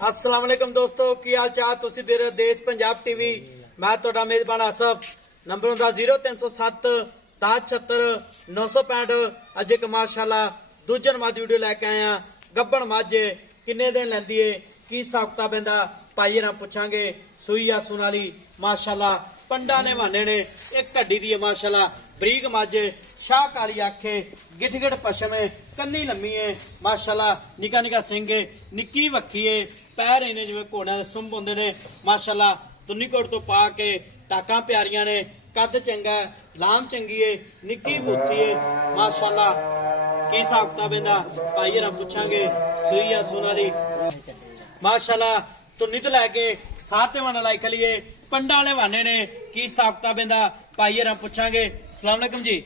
अस्सलाम वालेकुम दोस्तों, की हाल चाल? तुसी देख रहे हो देश पंजाब टीवी। मैं तुहाडा मेजबान आसफ। नंबर हुंदा 0307 1076 965। अज एक माशाअल्लाह दूजन मझ वीडियो लैके आए हैं। गब्बन मझ किन्ने दिन लैंदी है, की साख्ता पैंदा भाई हम पुछांगे। सूई आ सुन वाली माशाअल्लाह, पंडा ने माने ने एक ढड्डी दी है माशाअल्लाह। बरीक मझ, शाह काली आखे, गिठ गिठ पशम है, कन्नी लम्मी है माशाअल्लाह। निका निका सिंह है, निक्की वक्खी है, पैर इन्हें जिवें घोड़ियां दे सुंभ होंदे ने माशाअल्लाह। तुन्नीकोट तो पा के टाकां प्यारियां ने, कद चंगा है, लाम चंगी है, निक्की बूथी है माशाअल्लाह। की हिसाब किताब इहदा भाई हम पुछांगे। सूई आ सुन वाली माशाअल्लाह, तुन्नी तो लैके साते वन लाई खलीए पंडा वाले वाने ने। की हिसाब किताब इहदा भाई हम पुछांगे। सलाम अलैकुम जी।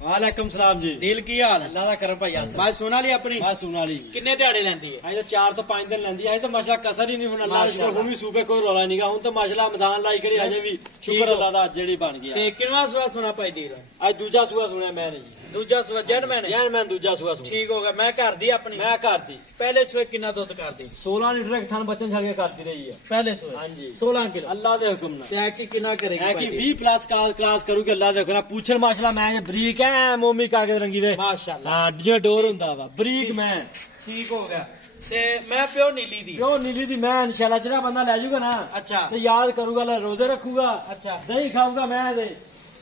वालेकुम सलाम जी। दिल की हाल? अल्लाह दा करम भाई आसफ। बात सुन वाली अपनी? बात सुन वाली किन्ने दिहाड़े लैंदी है? अज तो 4 तो 5 दिन लैंदी अज तो माशा कसर ही नहीं हुन। अल्लाह शुक्र हुन भी सूबे कोई रौला नहीं गा। हुन तो माशाअल्लाह मैदान लाई खड़ी अजे भी शुक्र अल्लाह दा जेड़ी बन गया। ते किनवा सुआ सुना भाई दिल? अज दूजा सुआ सुनया मैंने जी। दूजा सुआ जेंटलमैन है? जेंटलमैन दूजा सुआ सुन। ठीक हो गया। मैं घर दी अपनी? मैं घर दी पहले सुए किन्ना दुध कर दी? 16 लीटर एक थान बच्चन छड़ के करती रही है। पहले सुए हां जी 16 किलो। अल्लाह दे हुक्म नाल। ते की किन्ना करेगी? है कि 20 प्लस क्लास करूगी अल्लाह दे हुक्म नाल। पूछन माशाअल्लाह मैं बरीक है, मोमी कागज रंगी वे माशाअल्लाह। हां जियां डोर हुंदा वा बरीक मैं। ठीक हो गया। ते मैं प्यो नीली दी? प्यो नीली दी मैं इंशाल्लाह जेड़ा बंदा ले जाऊगा ना अच्छा तो याद करूंगा, रोजे रखूगा, अच्छा दही खाऊंगा मैं दे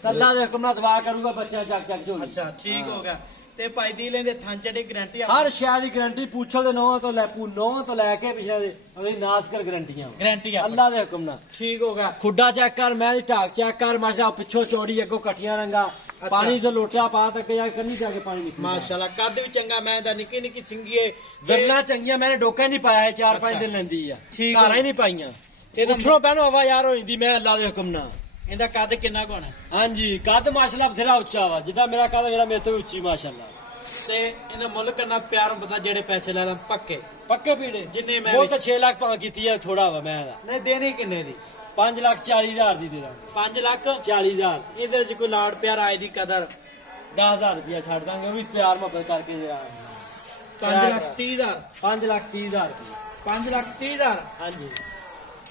अल्लाह दे हुक्म नाल दुआ करूंगा बच्चा चक चक झोली। अच्छा ठीक हो गया। ते भाई दी लेंदे थांचे दी गारंटी? हर शय दी गारंटी पूछो दे नौ तो लेके पिछले दे ओदी नास कर गारंटियां गारंटी अल्लाह दे हुक्म नाल। ठीक हो गया। खुड्डा चेक कर, मैं ढाक चेक कर माशा, पिछो चौड़ी अगो कटियां रंगा, पानी से लोटा पा तक जाके कन्नी जाके पानी निकल माशाअल्लाह। कद भी चंगा मैं दा, निक्की निक्की सिंगी है, गरना चंगियां। मैंने डोका नहीं पाया है 4-5 दिन लेंदी है। ठीक घारा ही नहीं पाईयां ते उठरो पहनो हवा यार हो जांदी मैं अल्लाह दे हुक्म नाल। इंदा कद किन्ना कोना? हां जी कद माशाल्लाह बथेरा उच्चा वा, जिदा मेरा कद मेरा मेरे तो उच्ची माशाल्लाह। ते इंदा मुल करना प्यार बता जेड़े पैसे ले ला पक्के पक्के पीड़े जिन्ने मैं वो तो 6 लाख पां कीती है, थोड़ा वा मैं दा। नहीं देनी किन्ने दी? 5,40,000 दी दे दा। 5,40,000 इधर च कोई लाड़ प्यार आए दी कदर 10,000 रुपया छड़ दांगे, वो भी प्यार मोहब्बत करके जरा 5,30,000 5,30,000 5,30,000 हां जी।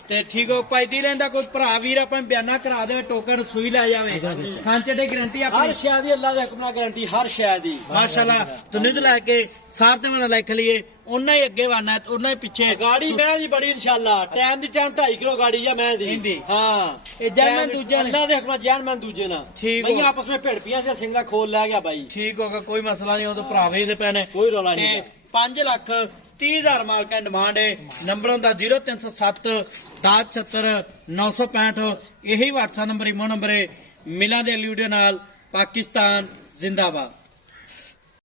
ते ठीक हो भाई दी लेंदा कोई भरा वीर अपन बयाना करा दे, टोकन सुई ले जावे, खांचे दी गारंटी हर अपनी शय दी अल्लाह दे हुक्म नाल गारंटी हर शय दी माशाअल्लाह। तुन्नी तो लैके सारते मन लिख लिए उन्ना ही अगे वाना है उन्ना ही पीछे। गाड़ी मैं दी बड़ी इंशाल्लाह टाइम दी टाइम 2.5 किलो गाड़ी है मैं दी। हिंदी? हां ये जैनमैन दूजा ने? अल्लाह दे हुक्म नाल जैनमैन दूजे ना। ठीक मैं हो। आपस में भिड़पियां से सिंगा खोल ले गया भाई। ठीक होगा, कोई मसला नहीं हो तो भरावे दे पैने कोई रौला नहीं। 5,30,000 मालका डिमांड है। नंबर होंदा 0307 1076 965। यही व्हाट्सएप नंबर इमो नंबर है। मिलां दे वीडियो नाल। पाकिस्तान जिंदाबाद।